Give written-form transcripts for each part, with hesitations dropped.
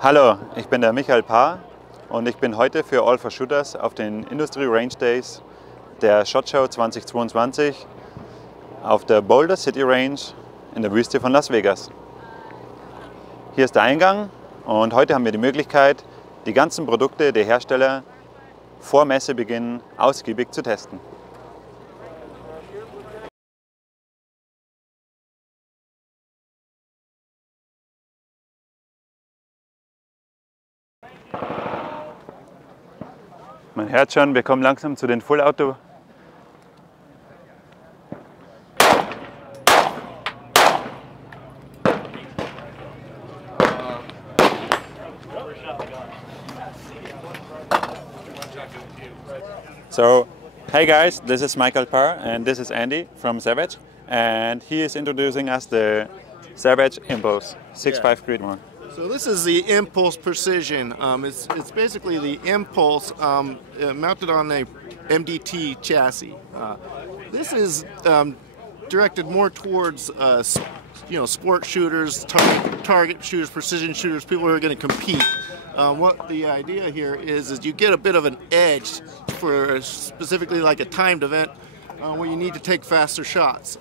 Hallo, ich bin der Michael Paa und ich bin heute für All for Shooters auf den Industry Range Days der SHOT Show 2022 auf der Boulder City Range in der Wüste von Las Vegas. Hier ist der Eingang und heute haben wir die Möglichkeit, die ganzen Produkte der Hersteller vor Messebeginn ausgiebig zu testen. Man hört schon, wir kommen langsam zu den Full Auto. So, hey guys, this is Michael Paa and this is Andy from Savage, and he is introducing us the Savage Impulse 6.5 grid one. So this is the Impulse Precision. It's basically the Impulse mounted on a MDT chassis. This is directed more towards sport shooters, target shooters, precision shooters, people who are going to compete. What the idea here is you get a bit of an edge for specifically like a timed event where you need to take faster shots.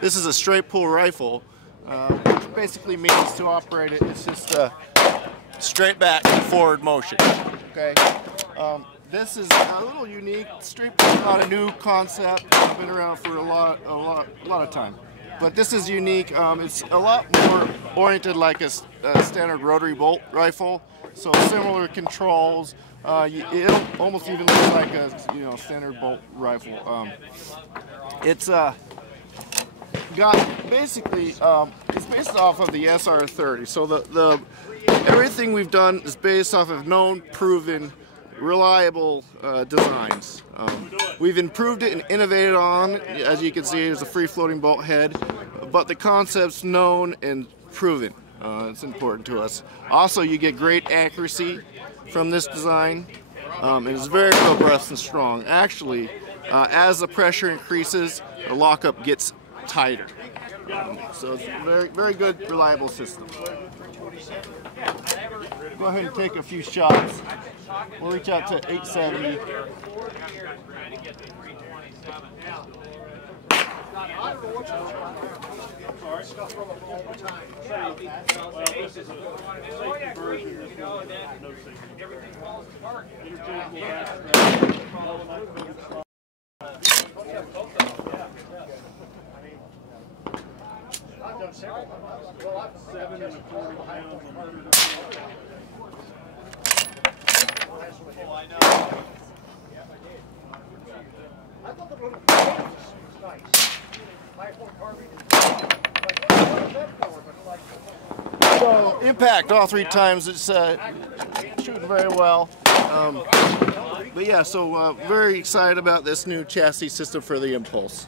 This is a straight pull rifle. Which basically means to operate it, it's just a straight back forward motion. Okay. This is a little unique. Straight pull is not a new concept. It's been around for a lot of time. But this is unique. It's a lot more oriented like a standard rotary bolt rifle. So similar controls. It'll almost even look like a standard bolt rifle. It's got basically it's based off of the SR30. So the everything we've done is based off of known, proven, reliable designs. We've improved it and innovated on. As you can see, there's a free floating bolt head, but the concept's known and proven. It's important to us. Also, you get great accuracy from this design. It's very robust and strong. Actually, as the pressure increases, the lockup gets tighter. So it's a very, very good, reliable system. Go ahead and take a few shots. We'll reach out to 870. I've done several. Well, I've 7 and 4 pounds. Oh, I know. I thought the little was nice. So impact all 3 times. It's shooting very well. But yeah, so very excited about this new chassis system for the Impulse.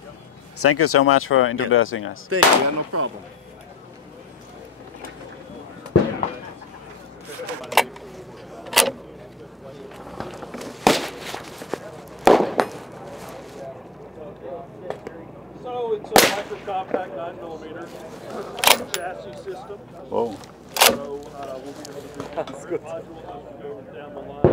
Thank you so much for introducing us. Thank you, yeah, no problem. So it's a micro compact 9mm chassis system. Whoa. So we'll be able to do modules as we go down the line.